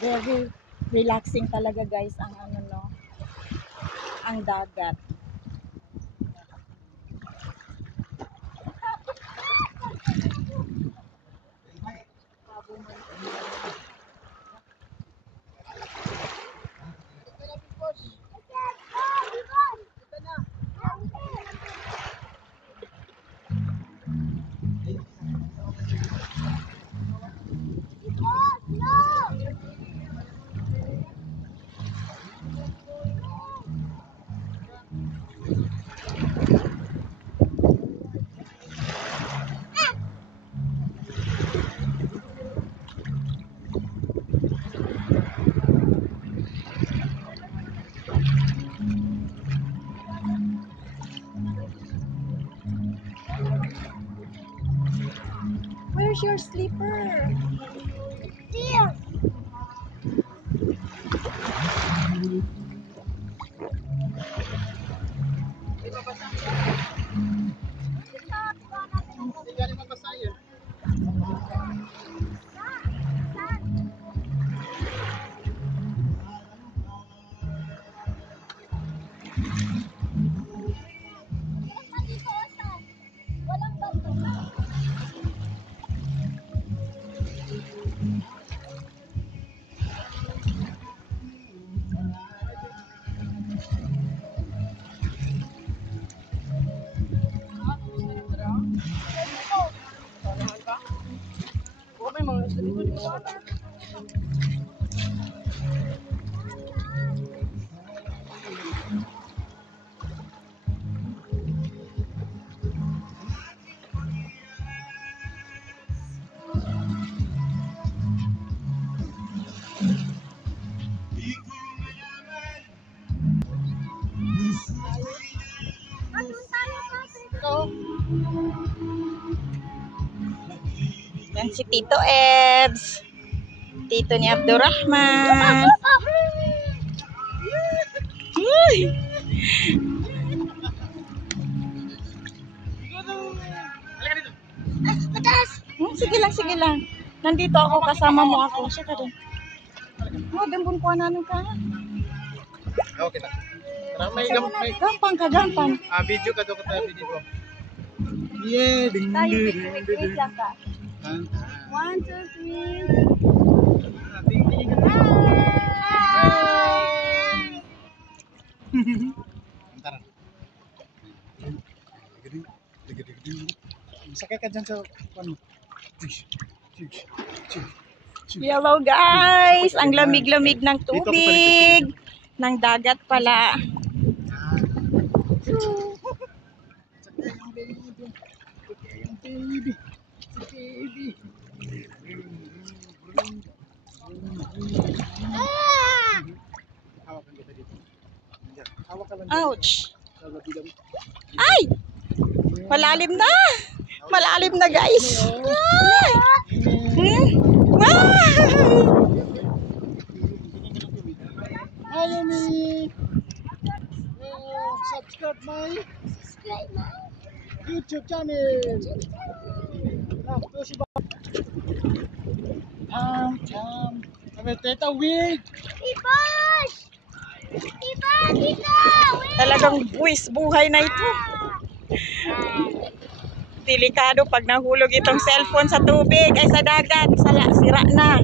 Very relaxing talaga guys ang ano no, ang dagat. Where's your slipper? Here. Yan si Tito Ebs. Tito ni Abdurrahman. Uy! Sige lang, sige lang. Nandito ako, kasama mo ako. Siya ka din. Oh, dambun ko namin ka. Okay na. Gampang ka, gampang. Video ka doon ka video ko. Yeah, ding Tayo, wait lang ka. 1, 2, 3. Sakay ka dyan sa ano? Hello guys! Ang lamig-lamig ng tubig. Ng dagat pala. Ouch! Ay! Malalim na! Malalim na guys! Ay! Hi, Amy! Subscribe my YouTube channel! Teta wig! Talagang buwis buhay na ito. Delikado pag nahulog itong cellphone sa tubig ay sa dagat, sira na.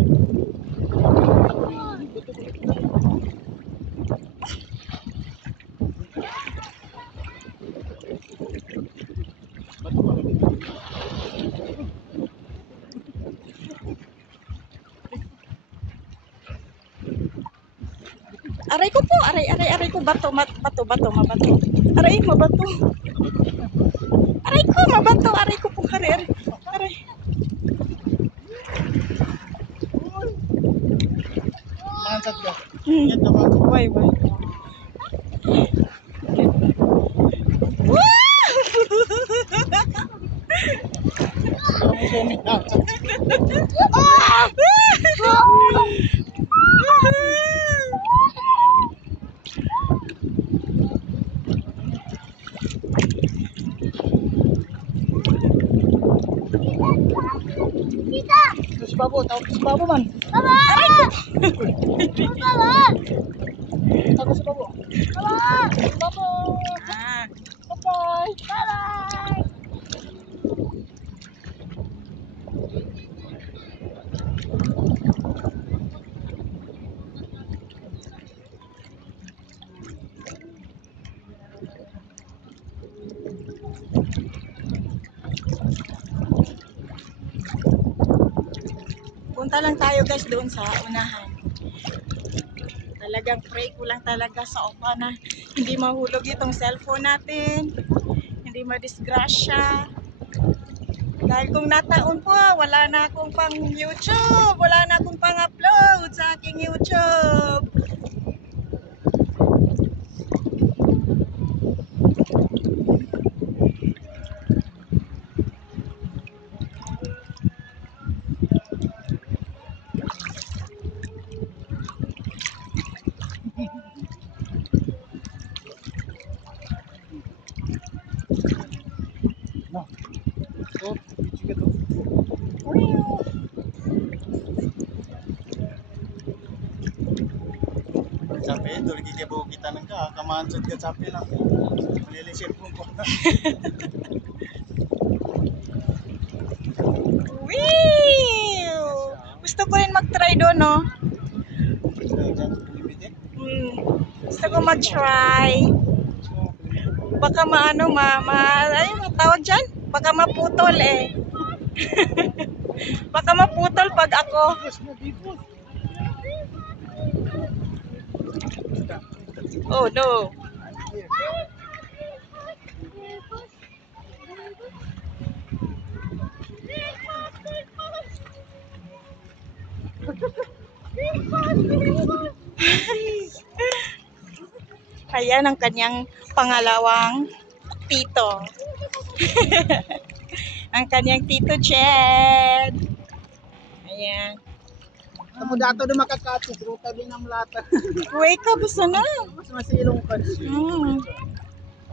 Aray ko po, aray ko, bato, mabato. Aray, mabato. Aray ko, mabato, aray ko po, aray. Mahansad ka. Why? Si Babo, tawag si Babo man. Aray ko. Tawag si Babo. Babo. Ah. Bye-bye. Punta lang tayo guys doon sa unahan. Talagang pray ko lang talaga sa opa na hindi mahulog itong cellphone natin. Hindi madisgrasya. Dahil kung nataon po, wala na akong pang YouTube. Wala na akong pang upload sa aking YouTube. No. So, sige to. Sabi, tuloy kikibaw kita ng ka. Kamansod ka sabi lang. Malilisip kong ko. Wow! Gusto ko rin mag-try doon, no? Gusto ko mag-try. Baka maano, ay, tawag dyan? Baka maputol eh. Baka maputol pag ako. Oh no. Ayan ang kanyang pangalawang tito. Ang kanyang tito Jed. Ayan. Kamu dato na makakatis. Ruta din ang lata. Wake up, basta na. Mas masilong ka.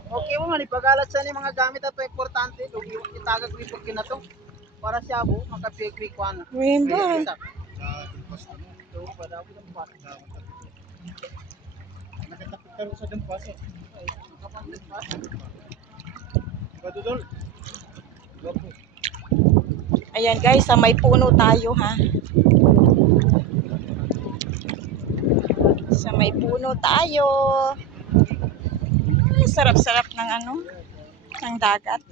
Okay mo man, ipagalat sa ni mga gamit at importante. Huwag itagag report kinato. Para siya po, makapigri ko na. Wimba. Nakatapit ka rin sa dampas eh. Badudol. Ayan guys, sa may puno tayo ha. Sa may puno tayo. Sarap-sarap ng ano, ng dagat.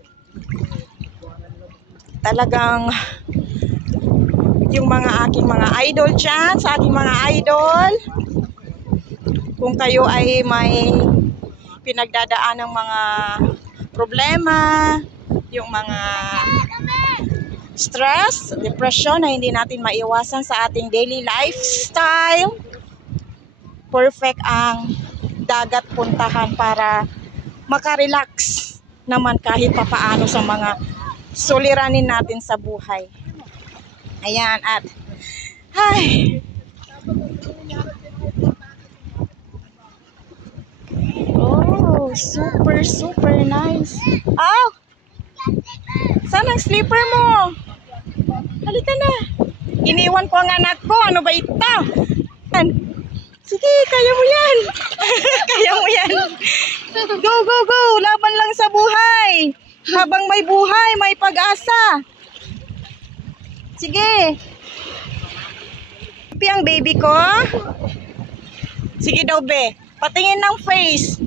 Talagang yung mga aking mga idol dyan, sa aking mga idol, kung kayo ay may pinagdadaan ng mga problema, yung mga stress, depression na hindi natin maiwasan sa ating daily lifestyle, perfect ang dagat puntahan para makarelax naman kahit papaano sa mga suliranin natin sa buhay. Ayan, at ay, oh, super nice. Oh, saan ang slipper mo? Halika na. Iniwan ko ang anak ko. Ano ba ito? Sige, kaya mo yan. Kaya mo yan. Go, go, go. Laban lang sa buhay. Habang may buhay, may pag-asa. Sige. Happy ang baby ko. Sige daw, be. Patingin ng face.